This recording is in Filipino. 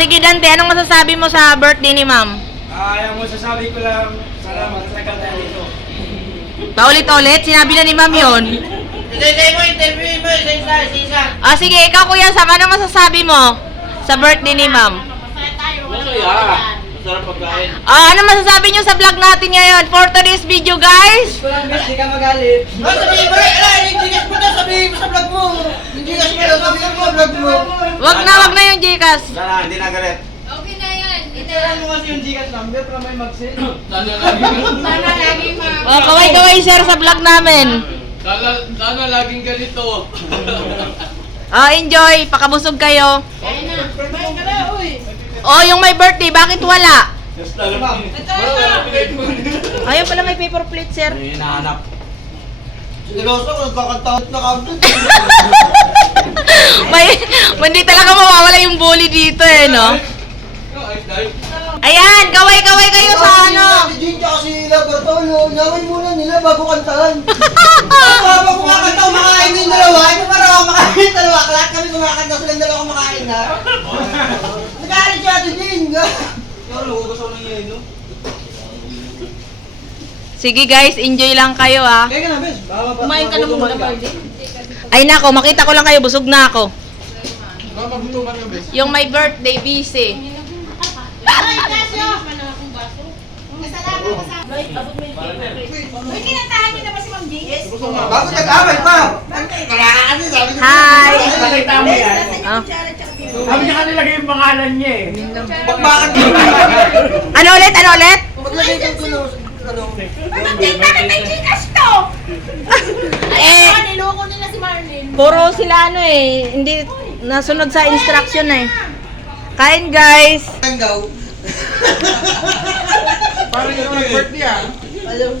Sige Dante, anong masasabi mo sa birthday ni ma'am? Yung masasabi ko lang, salamat sa tagal tayo dito. Paulit-ulit, sinabi na ni ma'am yun. Interview mo, isa. Sige, ikaw kuya Sam, anong masasabi mo sa birthday ni ma'am? Masaya. Masarap pagkain. Ano masasabi nyo sa vlog natin ngayon for today's video, guys? Kulang bes, di ka magalit. Sabihin mo rin, yung Gcash mo daw, sabihin mo sa vlog mo. Yung Gcash mo daw, sabihin mo sa vlog mo. Wag na yung Gcash. Sana, hindi na galit. Okay na yan. Iteran mo kasi yung Gcash number para may mag-send. Sana lagi Kaway-kaway share sa vlog namin. Sana laging ganito. Enjoy, pakabusog kayo. Kaya na. Kumain ka na, uy. Yung may birthday, bakit wala? Just lalo ma'am. Ayun pala may paper plate, sir. Hinahanap. Seryoso, kung nagkakantaot na kami. Hindi talaga mawawala yung bully dito no? Ayan, kaway-kaway kayo sa ano. Si Jin tsaka si Labertolo, naway muna nila bago kantahan. Bago kumakanta, kumakain yung dalawa. Ito para ako makain yung dalawa. Lahat kami kumakanta, silang dalawa kumakain na. Nag-aalit siya si Jin. Lugas ako ng yelo. Sige guys, enjoy lang kayo Kaya ka na bes. Kumain ka na muna, Marvin. Ay nako, makita ko lang kayo, busog na ako. Maglutuman ka bes. Yung my birthday, busy. Ay, Casio! Kasalanan ko sa... Uy, kinantahan niyo na ba si Ma'am Jinx? Bago nag-away pa. Kailangan sabi ko. Hi! Nakita mo yan. Ah. Sabi niya kanila yung pangalan niya eh. Bakit? Ano ulit? Maglagay ko ito ng ano. Bakit may Gcash to? Eh, Niloko nila si Marlene. puro sila hindi nasunod sa instruction Kain guys. Tanggaw. Parang yung nag-birthday ah. Alam.